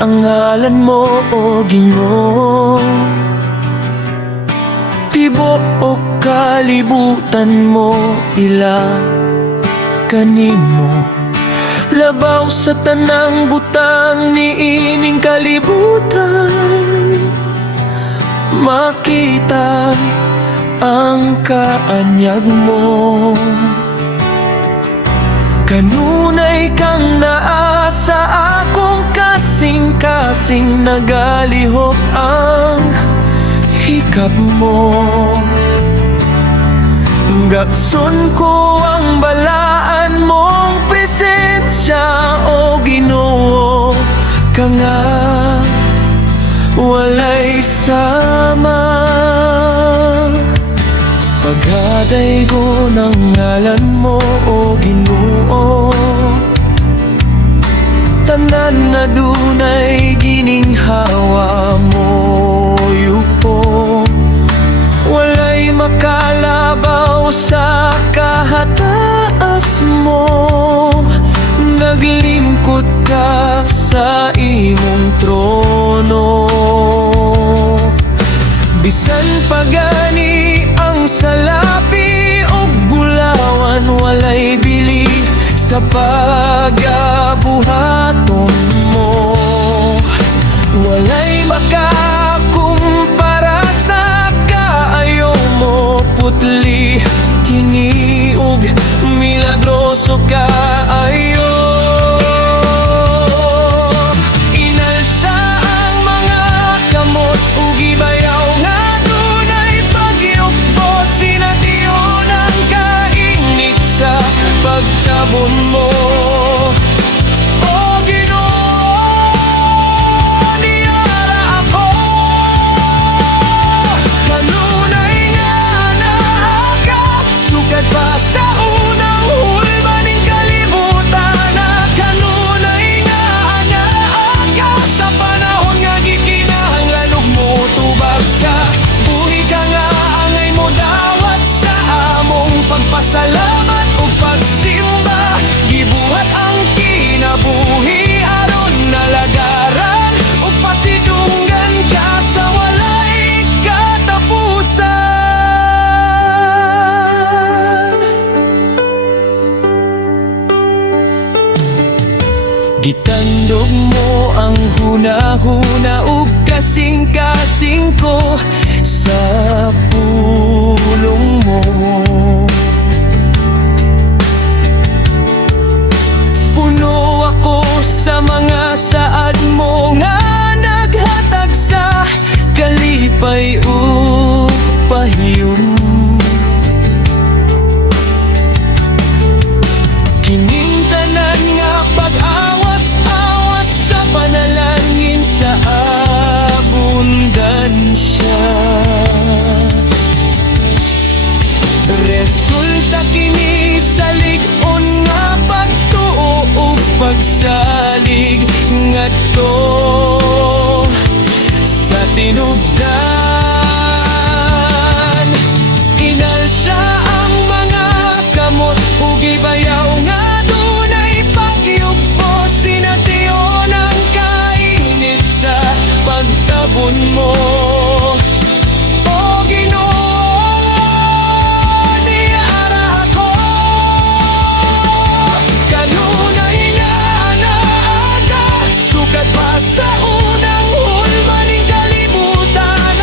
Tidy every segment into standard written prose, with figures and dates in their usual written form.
ang ngalan mo, o Ginoo. Tibuok o kalibutan mo, ila kanimo. Labaw sa tanang butang niining kalibutan, makita ang kaanyag mo. Kanunay kang naa sa akong kasing-kasing, nagalihok ang hikap mo. Gakson ko ang balaan mong presensya, o Ginoo, ka nga walay sama. Paghaday ko ng ngalan mo, o Ginoo, tanan na dunay gininghawa mo yupo. Walay makalabaw sa kahataas mo, naglingkod ka sa imong trono. Bisan pagani ang salapi o bulawan, walay bili sa pagabuhaton mo. Walay makakumpara sa kaayo mo, putli, kiniog, milagroso kaayo. Inalsa ang mga kamot ug gibayaw nga dunay pagyugbo, sinatiyon ang kainit sa pagtabon mo. Sa unang hulmaning kalibutan, kanunay nga anaa ka. Sa panahon nga gikinahanglan ug motubag ka, buhi ka nga angay mo dawat sa among pagpasalamat ug pagsimba. Gibuhat ang kinabuhi aron nalagaran ug pasidunggan ka sa walay katapusan. Gitandog mo ang hunahuna ug kasing-kasing ko sa pulong mo. Puno ako sa mga saad mo nga naghatag sa kalipay ug pahiyom. Kining tanan nga pag-awas-awas sa panalangin sa abundansya, resulta kini sa lig-on nga pagtuo ug pagsalig ngadto sa tinubdan. Inalsa ang mga kamot ug gibayaw nga dunay pagyugbo, sinatiyon ang kainit sa pagtabon mo. O Ginoo, niara ako, kanunay nga anaa ka. Sukat pa sa unang hulmaning kalibutan,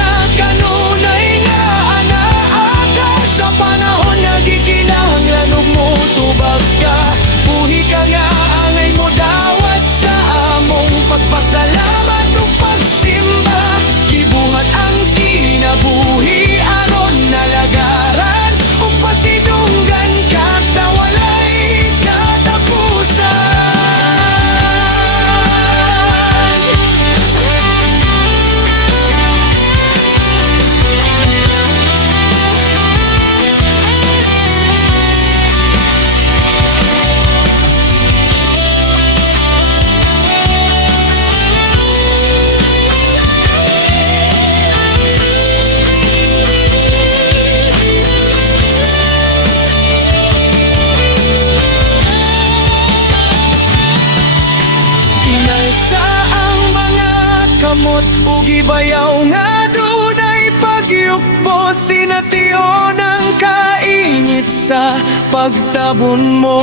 kamot ugi bayaw nga dunay pagyukbo, sination ang kainit sa pagtabon mo.